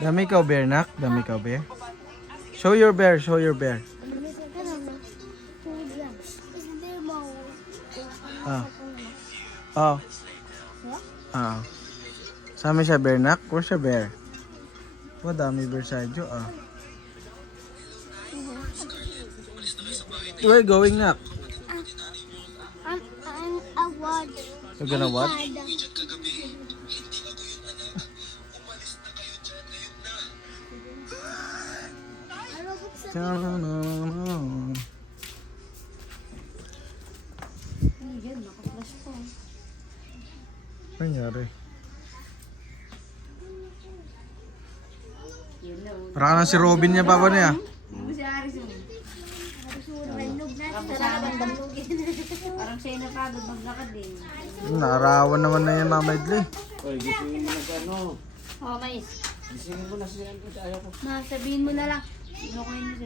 Dami ikaw bear, nak? Dami ikaw bear? Show your bear, show your bear. Ah. Oh. Ah. Saan siya bear, nak? Where's siya bear? Oh, dami bear sa inyo, ah. Where going, nak? I watch. You're gonna watch? Ano nangyari? Parang na si Robin niya pa ba niya? Parang siya yung napagod maglakad din. Narawan naman na yan, Mama Idli. Oy, gisingin mo na si ano. Oh, mais. Gisingin mo na si ano. Ayaw ko. Ma, sabihin mo na lang. Ano ko yun